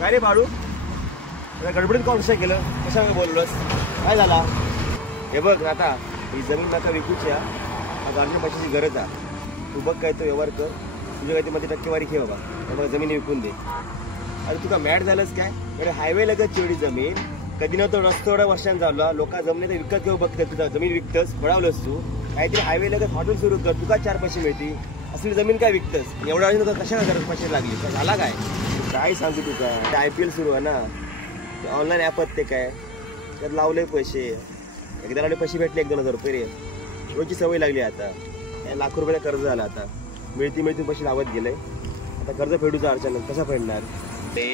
काय रे बाळू, गडबडीत कॉल कशा केलं, कशा बोललोस, काय झाला? हे बघ आता ही जमीन माका विकूची आहे, गाडीच्या पैशाची गरज आहे. तू बघ काय तो व्यवहार कर, तुझ्या काय मध्ये टक्केवारी घे बाबा. हे बघ जमीन विकून दे. अरे तुका मॅट झालंच काय? अरे हायवे लगत एवढी जमीन, कधी नव्हतं रस्ता एवढ्या वर्षांत झाला, लोक जमिनी तर विकत घेऊ बघतात. तुझा जमीन विकतस पडावलंस तू, काहीतरी हायवे लगत हॉटेल सुरू कर, तुका 4 पैसे मिळतील. असली जमीन काय विकतस? एवढ्या वेळी तुका कशा गरज पैसे लागली, झाला काय? काय सांगू तुका, IPL सुरू आहे ना, ऑनलाईन ॲप ते काय त्यात लावले पैसे, एकदा पैसे भेटले 1-2 हजार रुपये रे. रोजची सवय लागली आता. लाखो रुपयाला कर्ज झाला, आता मिळती पैसे लावत गेले. आता कर्ज फेडूचा अडचण, कसा फेडणार? ते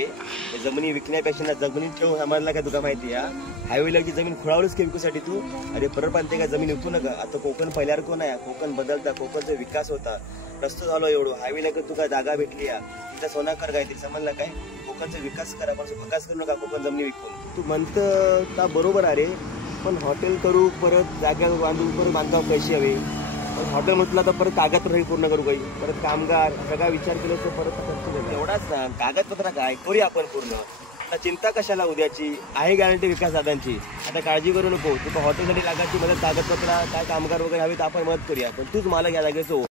जमिनी विकण्यापेक्षा ना जमिनी ठेवून समजला काय तुका माहिती आहे? हायवेला जी जमीन खुळावलीच की विकूसाठी तू. अरे परत ते काय जमीन विकू नका. आता कोकण पहिल्यावर कोण आहे, कोकण बदलता, कोकणचा विकास होता, रस्ता झालो एवढं, हायवेला तुका जागा भेटली आहे, तिथं सोना कर काहीतरी, समजला काय? कोकणचा विकास करा, पण विकास करू नका कोकण जमिनी विकून. तू म्हणतं त्या बरोबर आहे, पण हॉटेल करू, परत जागा बांधू, परत बांधकाम पैसे हवे. पण हॉटेल म्हटलं तर परत कागदपत्र पूर्ण करू काही, परत कामगार सगळा विचार केला तर परत एवढाच ना. कागदपत्र काय करूया आपण पूर्ण. आता चिंता कशाला उद्याची आहे, गॅरंटी विकास दादांची. आता काळजी करू नको. तुका हॉटेलसाठी लागायची मदत, कागदपत्र काय कामगार वगैरे हवे तर आपण मदत करूया, पण तूच मालक या जागेचो.